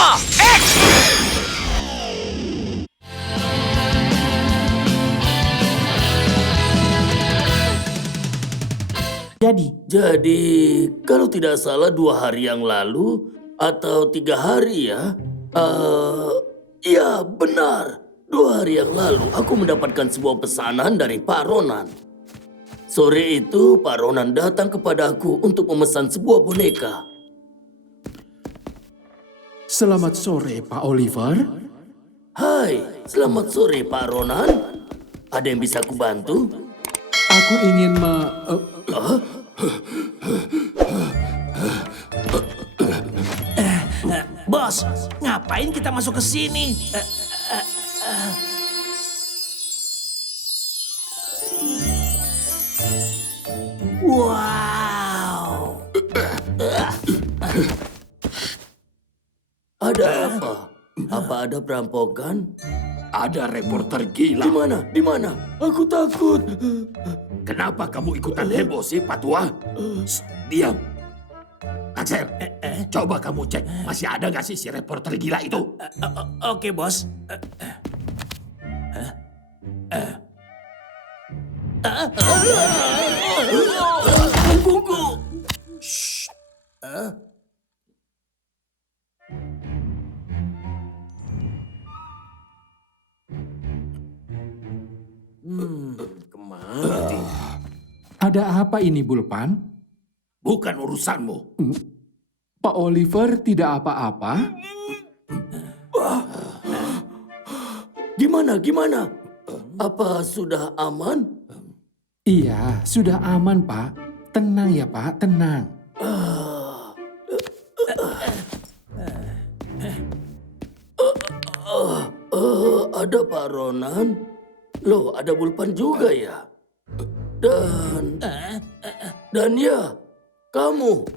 Bima X! Jadi, kalau tidak salah 2 hari yang lalu atau 3 hari ya? Ya benar. 2 hari yang lalu aku mendapatkan sebuah pesanan dari Pak Ronan. Sore itu Pak Ronan datang kepadaku untuk memesan sebuah boneka. Selamat sore, Pak Oliver. Hai, selamat sore Pak Ronan. Ada yang bisa aku bantu? Aku ingin Bos, ngapain kita masuk ke sini? Wow. Ada apa? Apa ada perampokan? Ada reporter gila. Di mana? Di mana? Aku takut. Kenapa kamu ikutan heboh sih, Pak Tua? Shh, diam. Axel, coba kamu cek. Masih ada nggak sih si reporter gila itu? Oke, bos. Punggungku. Kemana dia? ada apa ini, Bulpan? Bukan urusanmu. Pak Oliver tidak apa-apa? Gimana? Gimana? Apa sudah aman? Iya, sudah aman, Pak. Tenang ya, Pak, tenang. Ada Pak Ronan. Loh, ada Bulpan juga ya? Dan ya, kamu.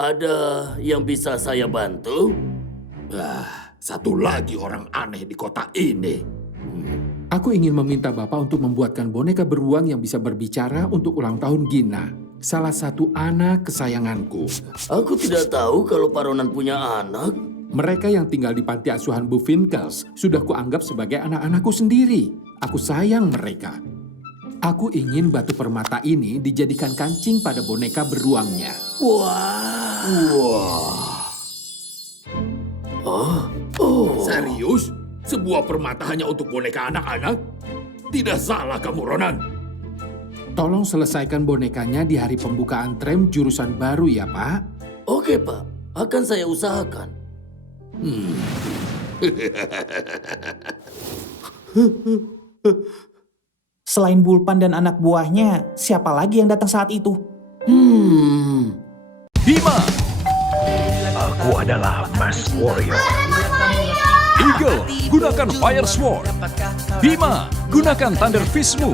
Ada yang bisa saya bantu? Satu lagi orang aneh di kota ini. Aku ingin meminta Bapak untuk membuatkan boneka beruang yang bisa berbicara untuk ulang tahun Gina. Salah satu anak kesayanganku. Aku tidak tahu kalau Pak Ronan punya anak. Mereka yang tinggal di panti asuhan Bufinkels sudah kuanggap sebagai anak-anakku sendiri. Aku sayang mereka. Aku ingin batu permata ini dijadikan kancing pada boneka beruangnya. Serius? Sebuah permata hanya untuk boneka anak-anak? Tidak salah kamu, Ronan. Tolong selesaikan bonekanya di hari pembukaan tram jurusan baru ya, Pak. Oke, Pak. Akan saya usahakan. Selain Bulpan dan anak buahnya, siapa lagi yang datang saat itu? Bima, Aku adalah Mask Warrior. Eagle, gunakan Fire Sword. Bima, gunakan Thunder Fistmu.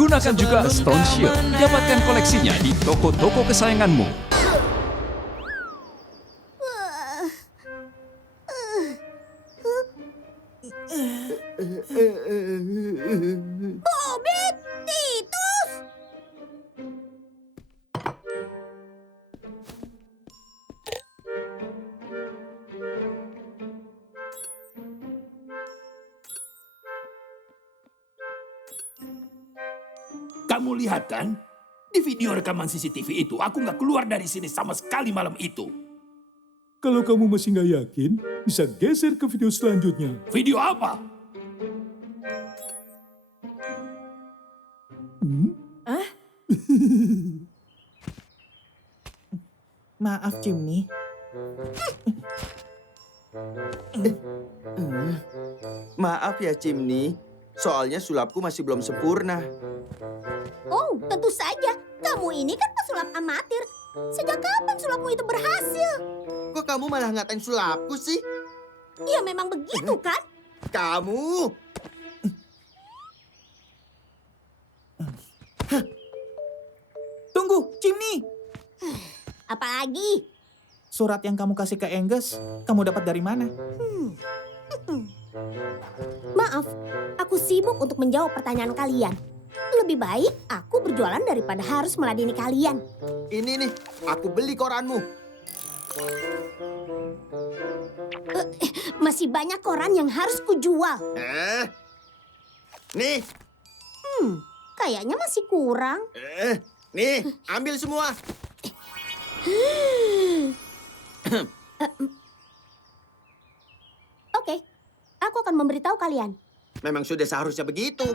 Gunakan juga Stone Shield. Dapatkan koleksinya di toko-toko kesayanganmu. Bobek, Titus! Kamu lihat kan? Di video rekaman CCTV itu, aku nggak keluar dari sini sama sekali malam itu. Kalau kamu masih nggak yakin, bisa geser ke video selanjutnya. Video apa? Maaf, Jimny. Maaf ya, Chimney. Soalnya sulapku masih belum sempurna. Oh, tentu saja. Kamu ini kan pesulap amatir. Sejak kapan sulapmu itu berhasil? Kok kamu malah ngatain sulapku sih? Ya memang begitu kan? Kamu! Tunggu, Jimny. Apalagi? Surat yang kamu kasih ke Angus, kamu dapat dari mana? Maaf, aku sibuk untuk menjawab pertanyaan kalian. Lebih baik aku berjualan daripada harus meladeni kalian. Ini nih, aku beli koranmu. Masih banyak koran yang harus kujual. Nih, Kayaknya masih kurang. nih, ambil semua. Oke, aku akan memberitahu kalian. Memang sudah seharusnya begitu.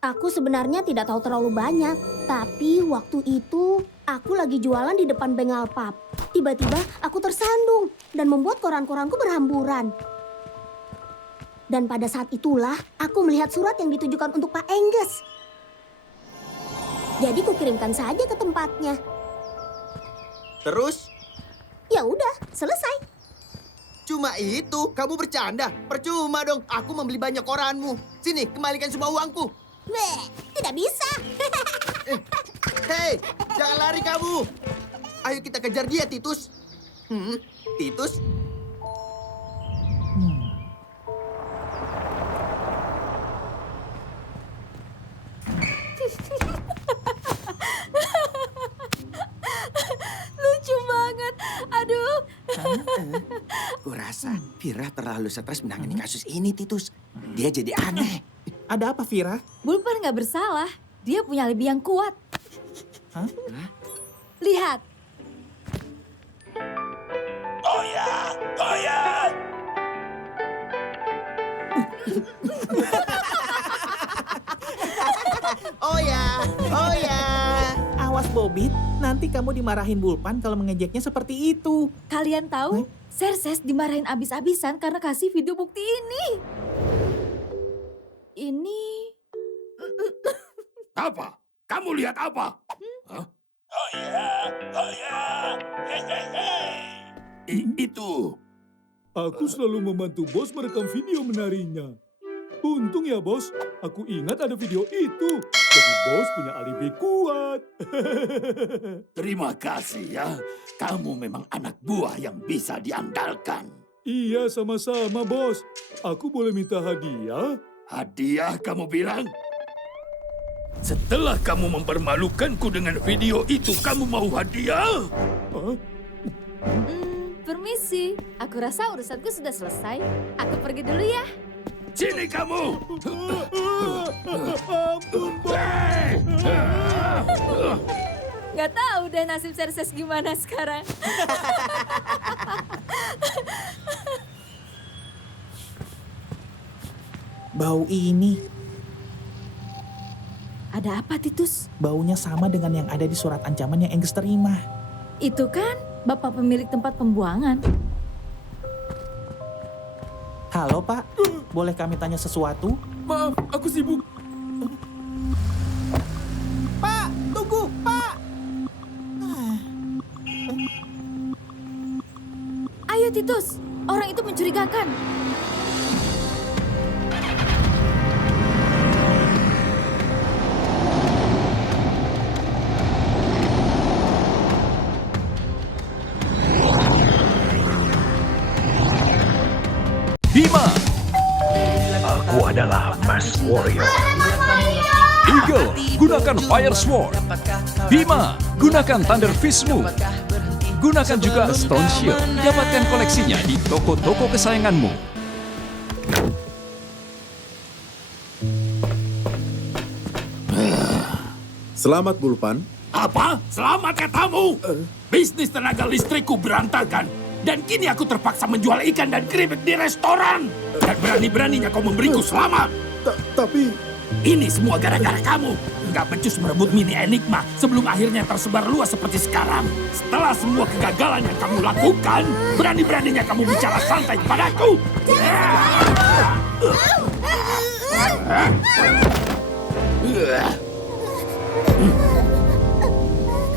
Aku sebenarnya tidak tahu terlalu banyak, tapi waktu itu aku lagi jualan di depan Bengal Pub. Tiba-tiba aku tersandung dan membuat koran-koranku berhamburan. Dan pada saat itulah aku melihat surat yang ditujukan untuk Pak Angus. Jadi kukirimkan saja ke tempatnya. Terus, Ya udah, selesai. cuma itu? Kamu bercanda? Percuma dong, aku membeli banyak koranmu. Sini, kembalikan semua uangku. Bleh, tidak bisa. Hei, jangan lari kamu. Ayo kita kejar dia, Titus. Titus? Lucu banget. Aduh. Kurasa Vira terlalu stres menangani kasus ini, Titus. Dia jadi aneh. Ada apa, Vira? Bulpan nggak bersalah. Dia punya alibi yang kuat. Hah? Lihat. Oh ya, oh ya. Awas, Bobit. Nanti kamu dimarahin Bulpan kalau mengejeknya seperti itu. Kalian tahu, Xerxes dimarahin abis-abisan karena kasih video bukti ini. Ini... Apa? Kamu lihat apa? Hah? Itu. Aku selalu membantu bos merekam video menarinya. Untung ya bos, aku ingat ada video itu. Jadi bos punya alibi kuat. Terima kasih ya. Kamu memang anak buah yang bisa diandalkan. Iya, sama-sama bos. Aku boleh minta hadiah? Hadiah kamu bilang? Setelah kamu mempermalukanku dengan video itu, kamu mau hadiah? Hah? Permisi. Aku rasa urusanku sudah selesai. Aku pergi dulu ya. Sini kamu! Ampun bos. Nggak tahu deh nasib Xerxes gimana sekarang. Bau ini, Ada apa, Titus? baunya sama dengan yang ada di surat ancaman yang Angus terima. Itu kan bapak pemilik tempat pembuangan. Halo, Pak. Boleh kami tanya sesuatu? Maaf, aku sibuk. Pak, tunggu, Pak. Ayo, Titus. Orang itu mencurigakan. Bima, Aku adalah Mask Warrior. Eagle, gunakan Fire Sword. Bima, gunakan Thunder Fistmu. Gunakan juga Stone Shield. Dapatkan koleksinya di toko-toko kesayanganmu. Selamat Bulpan. Apa? Selamat katamu! Bisnis tenaga listrikku berantakan. Dan kini aku terpaksa menjual ikan dan keripik di restoran. Dan berani-beraninya kau memberiku selamat. Tapi Ini semua gara-gara kamu. Nggak becus merebut mini Enigma sebelum akhirnya tersebar luas seperti sekarang. Setelah semua kegagalan yang kamu lakukan, berani-beraninya kamu bicara santai kepadaku.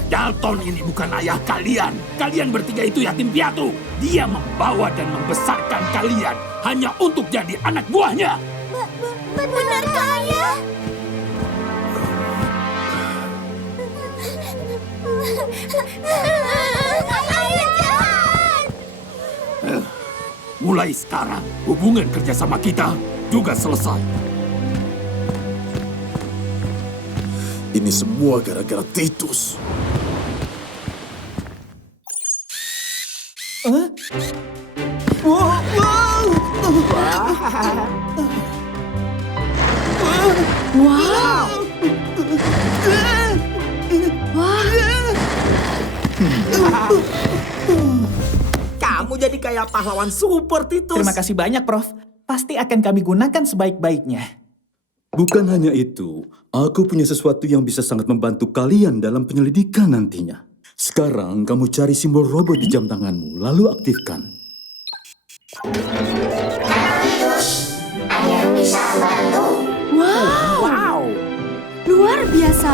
Dalton ini bukan ayah kalian. Kalian bertiga itu yatim piatu. Dia membawa dan membesarkan kalian hanya untuk jadi anak buahnya. Benarkah, Ayah? Ayah jahat! Mulai sekarang, hubungan kerjasama kita juga selesai. ini semua gara-gara Titus. jadi kayak pahlawan super, Titus. Terima kasih banyak, Prof. Pasti akan kami gunakan sebaik-baiknya. Bukan hanya itu, aku punya sesuatu yang bisa sangat membantu kalian dalam penyelidikan nantinya. Sekarang kamu cari simbol robot di jam tanganmu, lalu aktifkan. Wow. Luar biasa.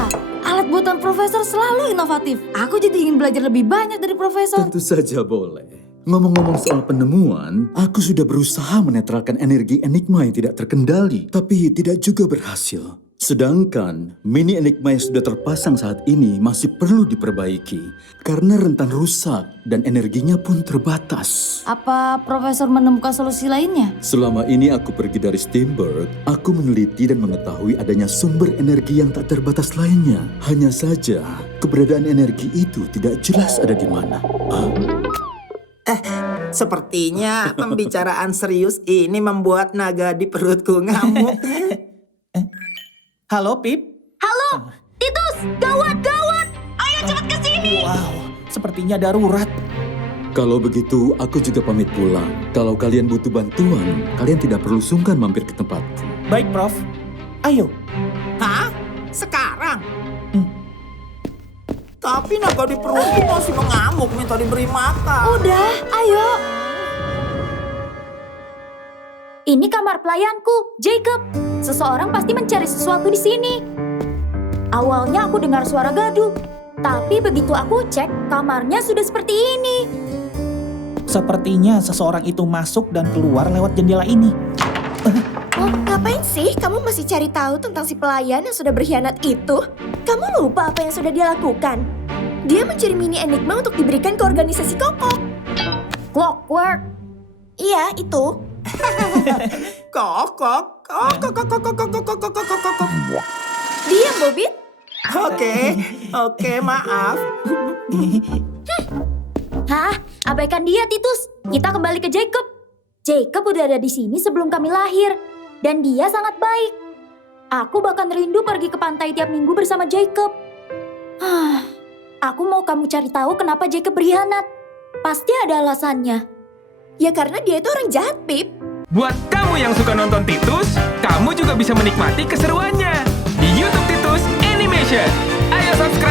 Alat buatan Profesor selalu inovatif. Aku jadi ingin belajar lebih banyak dari Profesor. Tentu saja boleh. Ngomong-ngomong soal penemuan, aku sudah berusaha menetralkan energi Enigma yang tidak terkendali, tapi tidak juga berhasil. Sedangkan mini Enigma yang sudah terpasang saat ini masih perlu diperbaiki karena rentan rusak dan energinya pun terbatas. Apa Profesor menemukan solusi lainnya? Selama ini aku pergi dari Steamberg, aku meneliti dan mengetahui adanya sumber energi yang tak terbatas lainnya. Hanya saja, keberadaan energi itu tidak jelas ada di mana. Sepertinya pembicaraan serius ini membuat naga di perutku ngamuk. Halo, Pip. Halo, Titus, gawat. Ayo cepat ke sini. Wow, sepertinya darurat. Kalau begitu, aku juga pamit pulang. Kalau kalian butuh bantuan, kalian tidak perlu sungkan mampir ke tempatku. Baik, Prof. Ayo. Hah? Sekarang? Tapi naga di perutku masih mengamuk minta diberi makan. Udah, ayo. Ini kamar pelayanku, Jacob. Seseorang pasti mencari sesuatu di sini. Awalnya aku dengar suara gaduh, tapi begitu aku cek, kamarnya sudah seperti ini. Sepertinya seseorang itu masuk dan keluar lewat jendela ini. Oh, ngapain sih kamu masih cari tahu tentang si pelayan yang sudah berkhianat itu? Kamu lupa apa yang sudah dia lakukan? Dia mencuri mini Enigma untuk diberikan ke organisasi Kokok. Clockwork. Iya, itu. Kokok. Diam, Bobit. Oke, maaf. Hah? Abaikan dia, Titus. Kita kembali ke Jacob. Jacob udah ada di sini sebelum kami lahir. Dan dia sangat baik. Aku bahkan rindu pergi ke pantai tiap minggu bersama Jacob. Aku mau kamu cari tahu kenapa Jacob berkhianat. Pasti ada alasannya. Ya karena dia itu orang jahat, Pip. Buat kamu yang suka nonton Titus, kamu juga bisa menikmati keseruannya di YouTube Titus Animation. Ayo subscribe!